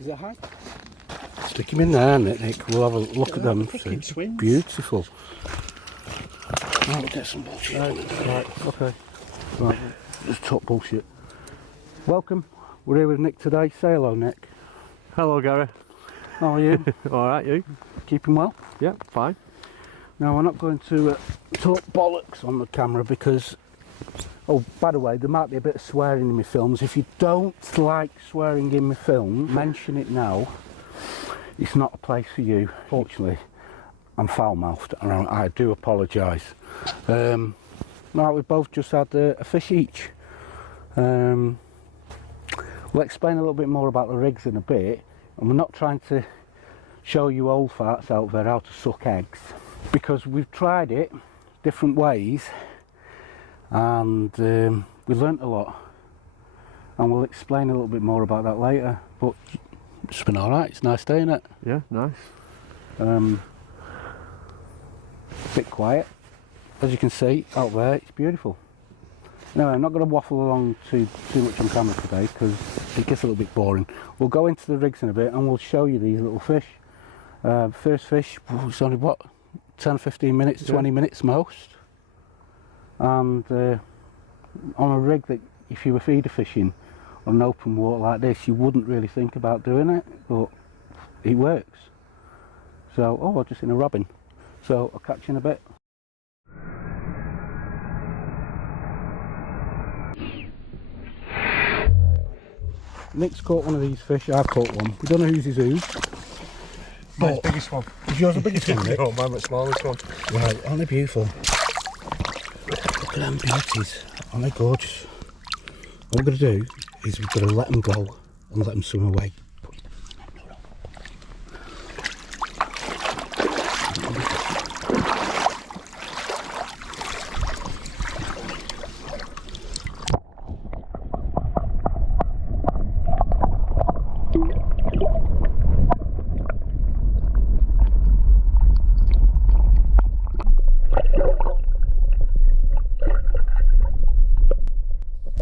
Is it high? Stick him in there, Nick. We'll have a look at them. Beautiful. Right, we'll get some bullshit. Right, okay. Right, just top bullshit. Welcome. We're here with Nick today. Say hello, Nick. Hello, Gary. How are you? Alright, you? Keeping well? Yeah, fine. Now, we're not going to talk bollocks on the camera because... Oh, by the way, there might be a bit of swearing in my films. If you don't like swearing in my film, mention it now. It's not a place for you. Fortunately, I'm foul-mouthed and I do apologise. Right, we've both just had a fish each. We'll explain a little bit more about the rigs in a bit, and we're not trying to show you old farts out there how to suck eggs, because we've tried it different ways and we learnt a lot, and we'll explain a little bit more about that later. But it's been alright, it's a nice day, isn't it? Yeah, nice. A bit quiet, as you can see out there. It's beautiful. Anyway, I'm not going to waffle along too much on camera today because it gets a little bit boring. We'll go into the rigs in a bit and we'll show you these little fish. First fish, it's only what, 10-15 minutes, 20 minutes most. And on a rig that, if you were feeder fishing on an open water like this, you wouldn't really think about doing it, but it works. So, oh, I've just seen a robin. So I'll catch you in a bit. Nick's caught one of these fish. I've caught one. We don't know whose is whose. Mine's the biggest one. Is yours the biggest one, Nick? No, mine was the smallest one. Right, aren't they beautiful? Look at them beauties. Aren't they gorgeous? What we're going to do is we're going to let them go and let them swim away.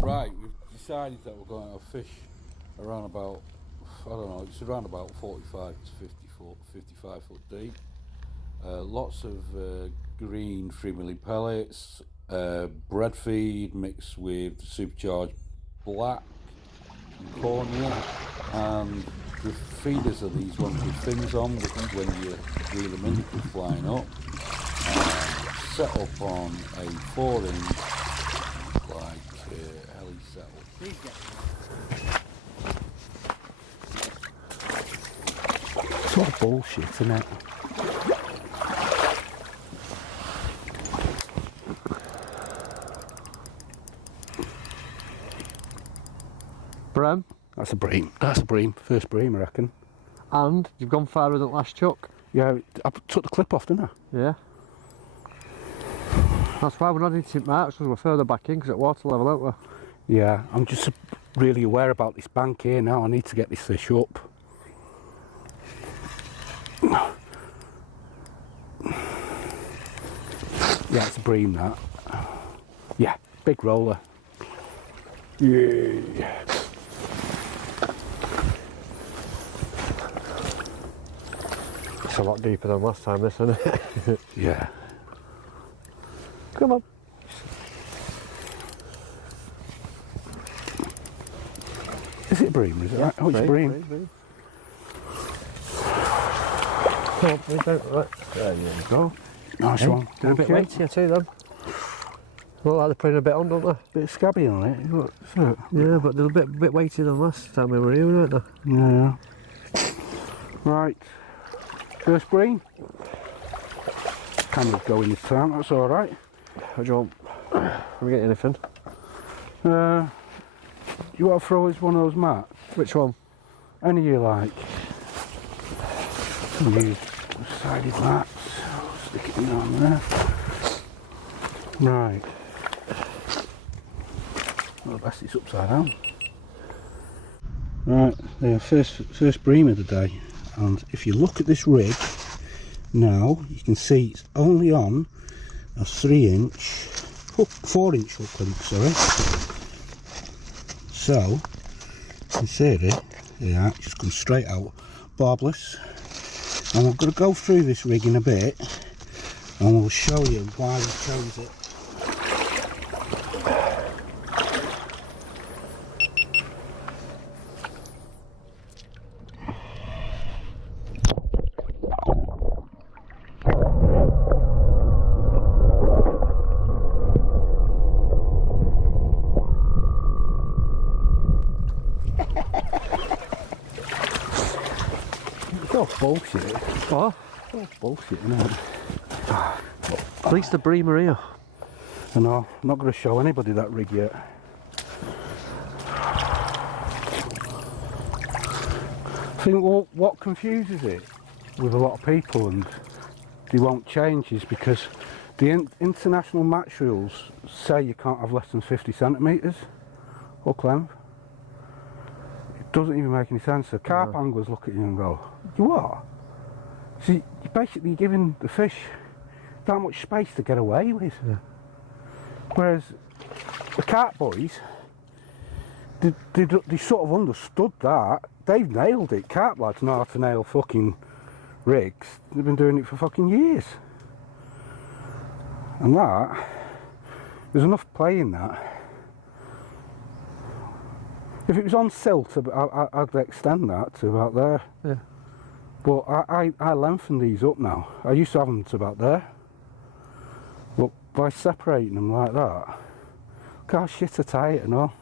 Right, we've decided that we're going to fish around about, I don't know, it's around about 45 to 55 foot deep. Lots of green 3mm pellets, bread feed mixed with supercharged black and cornea, and the feeders are these ones with fins on, which when you reel them in, you can flying up. Set up on a 4-inch heli setup. It's all bullshit, isn't it? Bream. That's a bream. That's a bream. First bream, I reckon. And you've gone farther than last chuck. Yeah, I took the clip off, didn't I? Yeah. That's why we're not hitting marks, because we're further back in, because at water level, aren't we? Yeah, I'm just really aware about this bank here now. I need to get this fish up. Yeah, it's a bream, that. Yeah, big roller. Yeah. It's a lot deeper than last time, this, isn't it? Yeah. Come on. Is it a bream? Is it? Yeah, oh, it's a bream. Bream. Oh, right. There you go. Nice one. They're a bit weightier too, then. Look like they're putting a bit on, don't they? Bit scabby on it. Look, so. Yeah, but they're a bit weightier than last time we were here, weren't they? Yeah. Right. First bream. Camera's going this time. That's all right. What do you want? Have we got anything? You want to throw us one of those mats? Which one? Any you like. Use sided mats. Stick it down there. Right. Well, best it's upside down. Right, there, first bream of the day. And if you look at this rig now, you can see it's only on a 4-inch hook link, sorry. So Sincerely, yeah, just come straight out, barbless. And we're going to go through this rig in a bit, and we'll show you why we chose it. It's all bullshit. Oh, It's all bullshit, isn't it? at least the bream are here. I know, I'm not going to show anybody that rig yet. I think what confuses it with a lot of people, and they won't change, is because the international match rules say you can't have less than 50 centimetres hook length. It doesn't even make any sense. The carp anglers look at you and go, "You what?" So you're basically giving the fish that much space to get away with. Yeah. Whereas the carp boys, they sort of understood that. They've nailed it. Carp lads know how to nail fucking rigs. They've been doing it for fucking years. And that, there's enough play in that. If it was on silt, I'd extend that to about there. Yeah. But I lengthen these up now. I used to have them to about there. But by separating them like that, look how shit I tie it and all.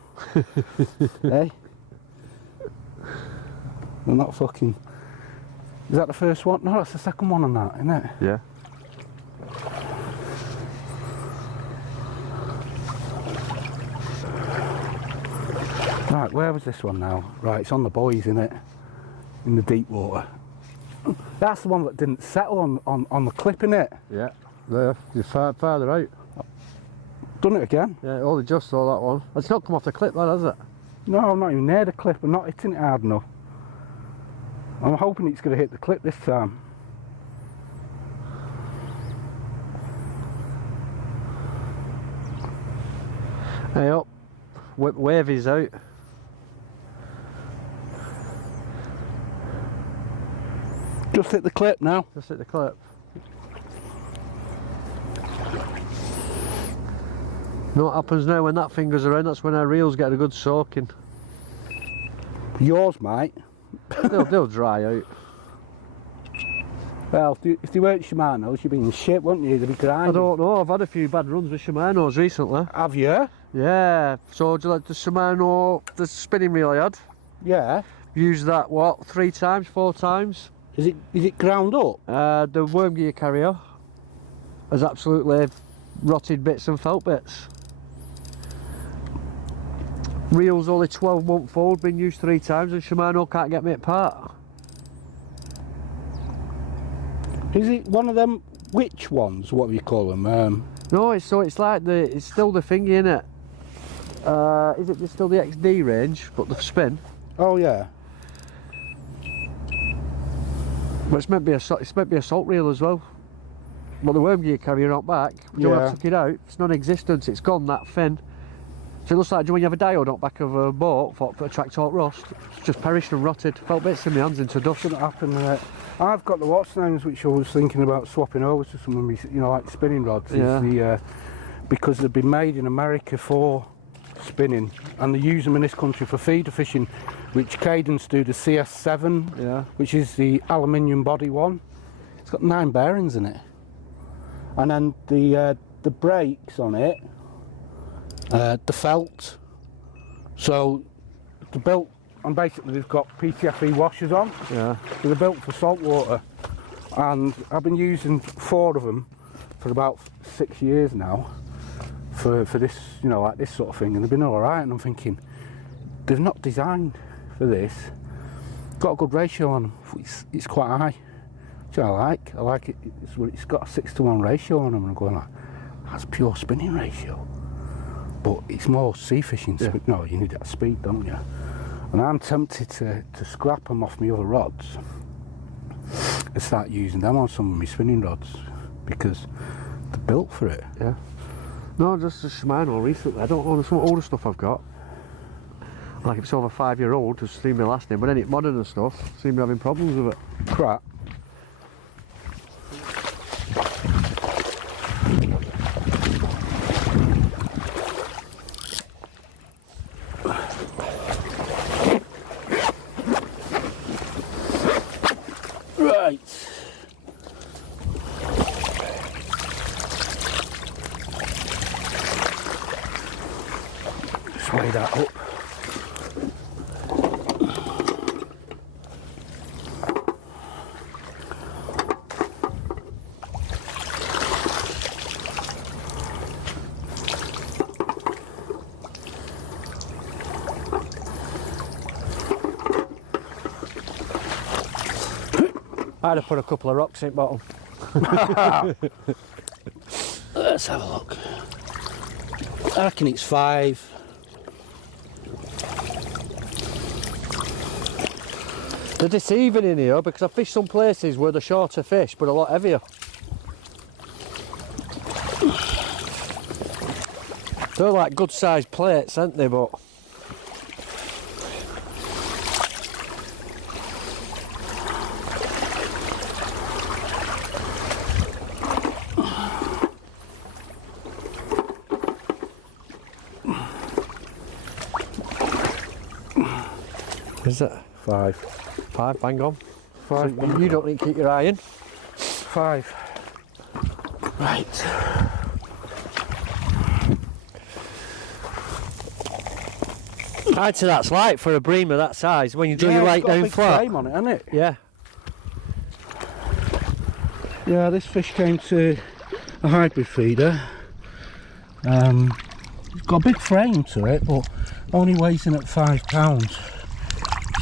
Hey? They're not fucking... Is that the first one? No, that's the second one on that, isn't it? Yeah. Right, where was this one now? Right, it's on the buoys, isn't it? In the deep water. That's the one that didn't settle on the clip, innit? Yeah. There. You're farther out. Done it again. Yeah, only just saw that one. It's not come off the clip, that has it? No, I'm not even near the clip. I'm not hitting it hard enough. I'm hoping it's going to hit the clip this time. Hey up. Whip wavies out. Just hit the clip now. Just hit the clip. You know what happens now when that finger's around? That's when our reels get a good soaking. Yours, mate. They'll dry out. Well, if they weren't Shimano's, you'd be in shit, wouldn't you? They'd be grinding. I don't know, I've had a few bad runs with Shimano's recently. Have you? Yeah, so do you like the Shimano, the spinning reel I had? Yeah. Used that, what, 3 times, 4 times? Is it ground up? The worm gear carrier has absolutely rotted bits and felt bits. Reel's only 12-month old, been used 3 times, and Shimano can't get me apart. Is it one of them witch ones? What do you call them? No, it's like it's still the thingy, innit? Is it still the XD range, but the spin? Oh yeah. But it's meant to be a salt reel as well. But the worm gear carrier out back, when I took it out, it's non-existent, it's gone that thin. So it looks like when you have a diode out back of a boat for attract torque rust, it's just perished and rotted. Felt bits in my hands into dust. Shouldn't happen. I've got the what's names which I was thinking about swapping over to some of my, like spinning rods. Yeah. Because they've been made in America for spinning, and they use them in this country for feeder fishing, which Cadence do the CS7, which is the aluminium body one. It's got 9 bearings in it, and then the brakes on it, the felt. So they're built, and basically they've got PTFE washers on. Yeah. So they're built for salt water, and I've been using 4 of them for about 6 years now. For this, like this sort of thing, and they've been alright, and I'm thinking, they've not designed for this. Got a good ratio on them, it's quite high, which I like it. It's got a 6-to-1 ratio on them, and I'm going like, that's pure spinning ratio. But it's more sea fishing, no, you need that speed, don't you? And I'm tempted to scrap them off my other rods and start using them on some of my spinning rods, because they're built for it. Yeah. No, just a Shimano recently. I don't own some older stuff I've got. Like if it's over 5-year-old, just seem to be lasting. But any modern and stuff, seem to be having problems with it. Crap. Right. Just weigh that up. I'd have put a couple of rocks in the bottom. Let's have a look. I reckon it's 5. They're deceiving in here because I fished some places where they're shorter fish but a lot heavier. They're like good sized plates, aren't they? But is it 5. 5? Bang on. 5. So you don't need to keep your eye in. 5. Right. I'd say that's light for a bream of that size when you do your light down It's got a big flat. frame on it, hasn't it? Yeah. Yeah, this fish came to a hybrid feeder. It's got a big frame to it, but only weighs in at 5 pounds.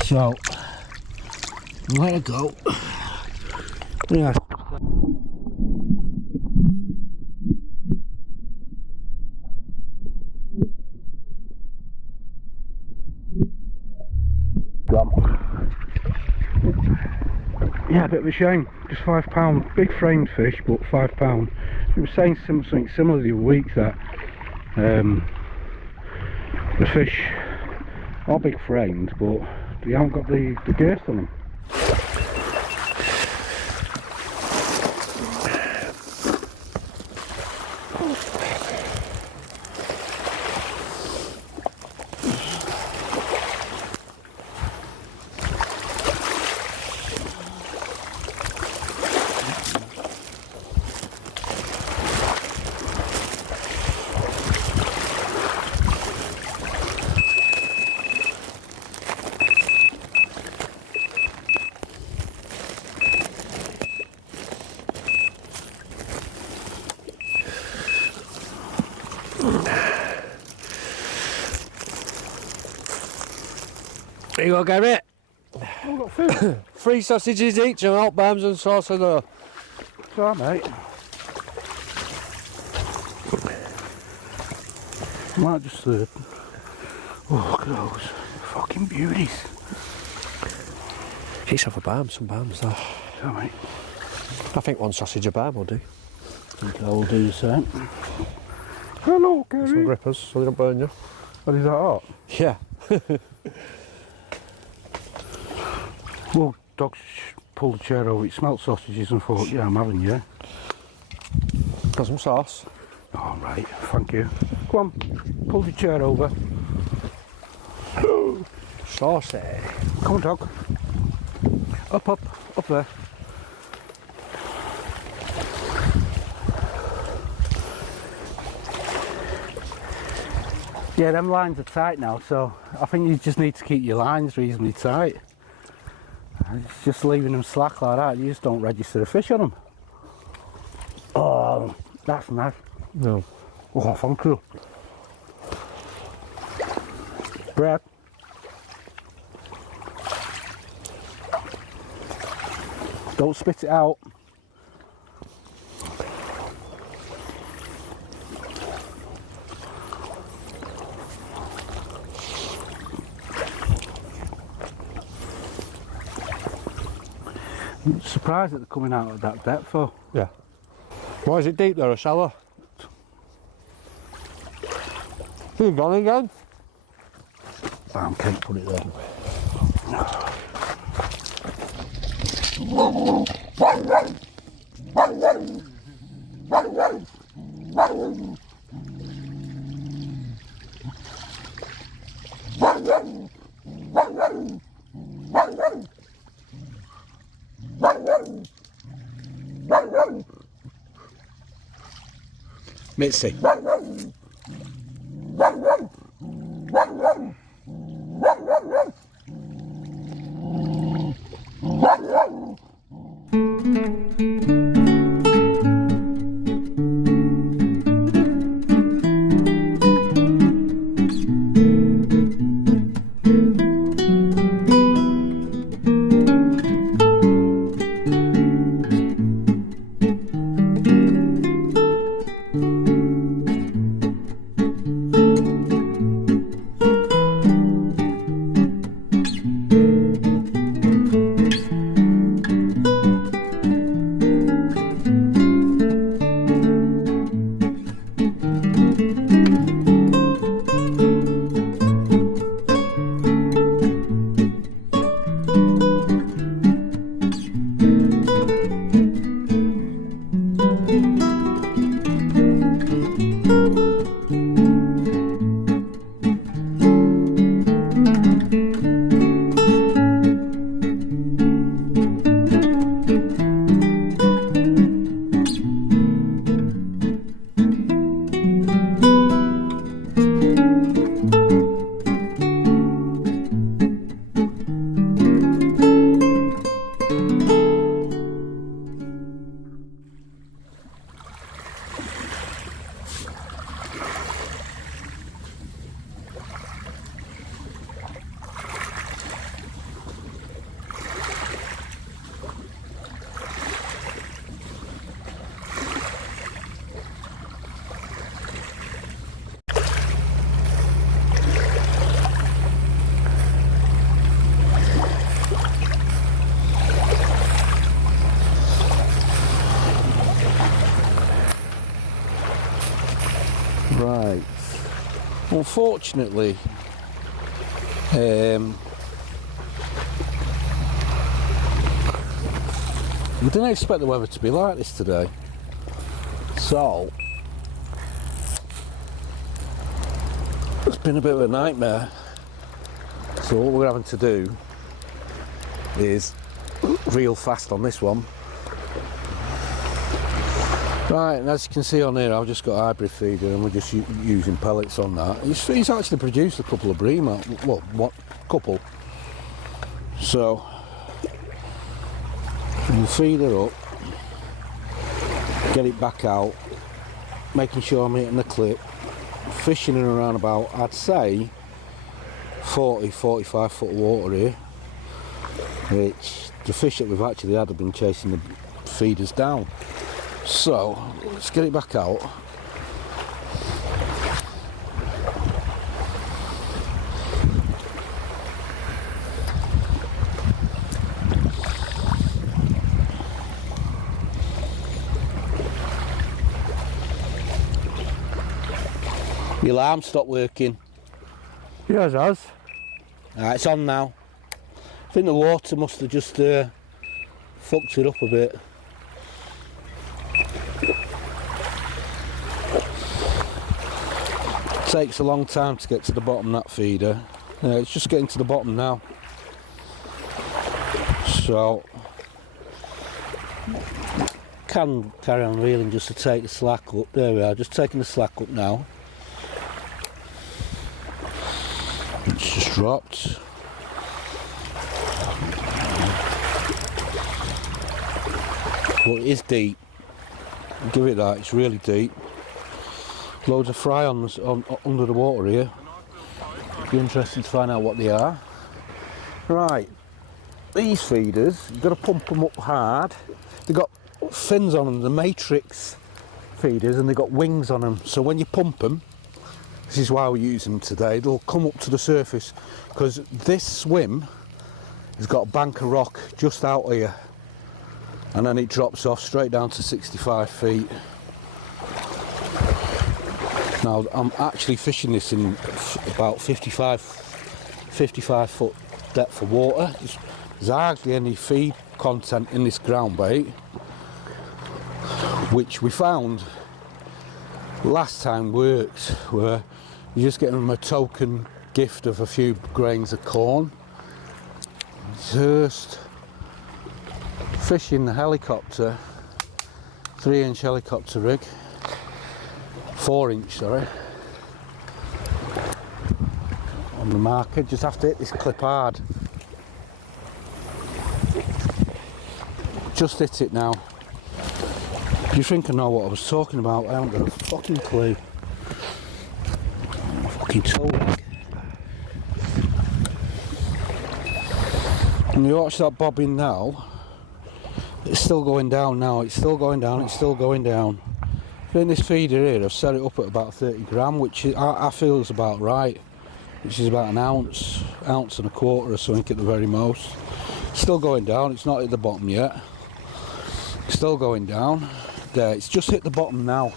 So, let it go. Yeah. Yeah, a bit of a shame. Just 5 pound, big framed fish, but 5 pound. We were saying something similar the other week that the fish are big framed, but they haven't got the girth on them. There you go, Gary. I've got food. 3 sausages each and hot bams and sauce of the. Sorry, mate. Might just oh, look at those fucking beauties. Each have a bam, some bams though. Sorry, mate. I think 1 sausage a bam will do. I think I'll do the same. Hello, Gary. Some grippers so they don't burn you. What is that hot? Yeah. Well, dogs pulled the chair over, it smelt sausages and thought, yeah, I'm having you. Got some sauce. All right, thank you. Come on, pull the chair over. Saucy. Come on, dog. Up there. Yeah, them lines are tight now, so I think you just need to keep your lines reasonably tight. It's just leaving them slack like that, you just don't register the fish on them. Oh, that's nice. No. Oh, thank you. Brad. Don't spit it out. I'm surprised that they're coming out at that depth though. Yeah. Why is it deep there or shallow? You gone again? Bam, can't put it there. Mitsy. Right. Unfortunately, we didn't expect the weather to be like this today. So, it's been a bit of a nightmare. So what we're having to do is reel fast on this one. Right, and as you can see on here, I've just got a hybrid feeder and we're just using pellets on that. He's actually produced a couple of bream, well, what couple. So we'll feed her up, get it back out, making sure I'm hitting the clip, fishing in around about, I'd say, 40-45 foot of water here, which the fish that we've actually had have been chasing the feeders down. So let's get it back out. The alarm stopped working. Yours has. Right, it's on now. I think the water must have just fucked it up a bit. It takes a long time to get to the bottom of that feeder. It's just getting to the bottom now. So can carry on reeling just to take the slack up. There we are, just taking the slack up now. It's just dropped. But it is deep. Give it that, it's really deep. Loads of fry on this, under the water here. Be interested to find out what they are. Right, these feeders, you've got to pump them up hard. They've got fins on them, the matrix feeders, and they've got wings on them. So when you pump them, this is why we're using them today, they'll come up to the surface, because this swim has got a bank of rock just out here, and then it drops off straight down to 65 feet. Now I'm actually fishing this in about 55 55-foot depth of water. There's hardly any feed content in this ground bait, which we found last time works, where you just get them a token gift of a few grains of corn. Just fishing the helicopter, 3-inch helicopter rig, 4-inch, sorry, on the marker. Just have to hit this clip hard. Just hit it now. You think I know what I was talking about? I haven't got a fucking clue. Fucking toe leg. And you watch that bobbing now. It's still going down now. It's still going down. It's still going down. In this feeder here, I've set it up at about 30 gram, which is, I feel is about right. Which is about an ounce and a quarter or something at the very most. Still going down. It's not at the bottom yet. Still going down. There, it's just hit the bottom now.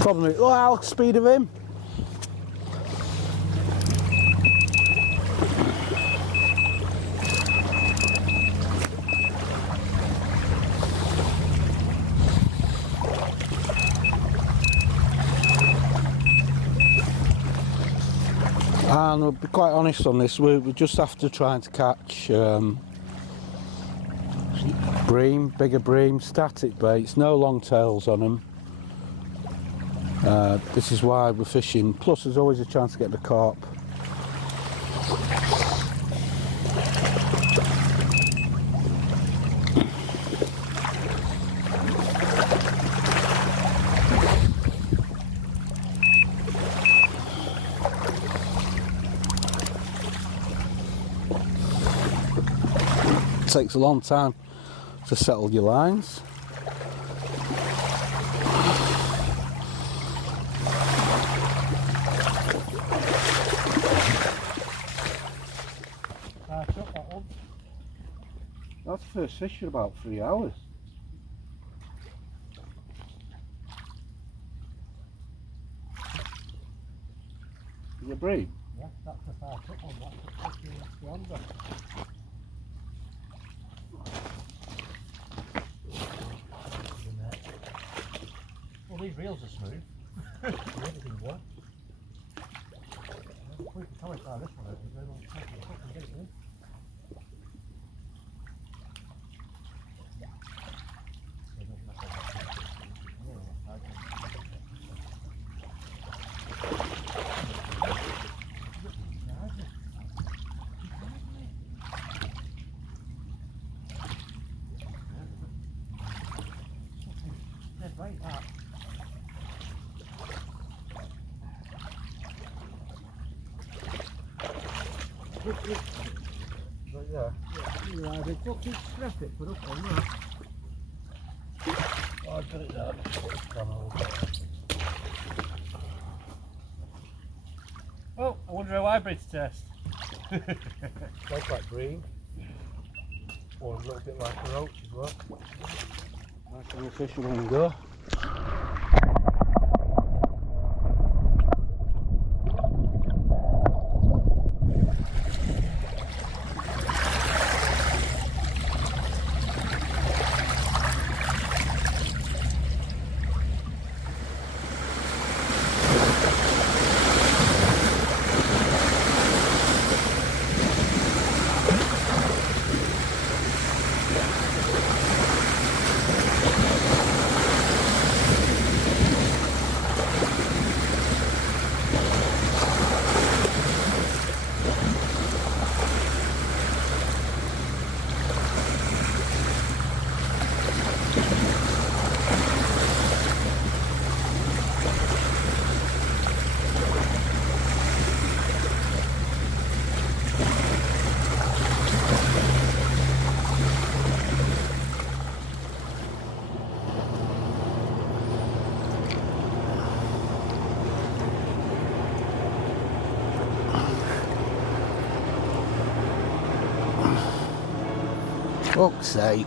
Problem is, oh, speed of him. And we'll be quite honest on this, we're just after trying to catch bream, bigger bream, static baits, no long tails on them. This is why we're fishing, plus there's always a chance to get the carp. It takes a long time to settle your lines. That's the first fish for about 3 hours. Is it bream? Yeah, that's the far top one, that's the 15 yonder. Well, these reels are smooth. Everything works. We can tell us how this one is, then I'll get it in. Right up. But yeah, they fucking scrap it, put up on that. Oh, I've got it there. Oh, I wonder how hybrids test. Tastes like bream, or a little bit like a roach as well. Nice little fish, we're going to go. Fuck's sake.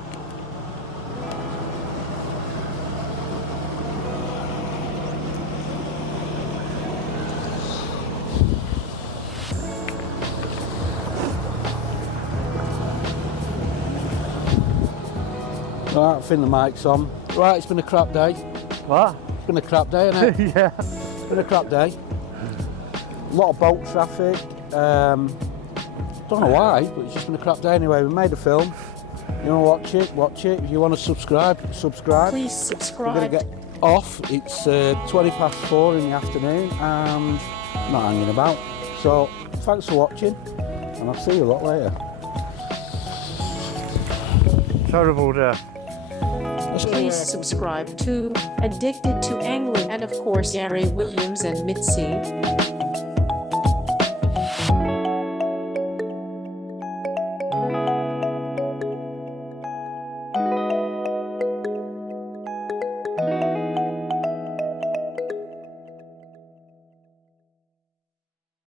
Right, I think the mic's on. Right, it's been a crap day. What? It's been a crap day, hasn't it? Yeah. It's been a crap day. A lot of boat traffic. Don't know why, but it's just been a crap day anyway. We made a film. You want to watch it? Watch it. If you want to subscribe, subscribe. Please subscribe. We're going to get off. It's 4:20 in the afternoon and not hanging about. So, thanks for watching and I'll see you a lot later. Terrible day. Please subscribe to Addicted to Angling and of course Aray, Williams and Mitsy.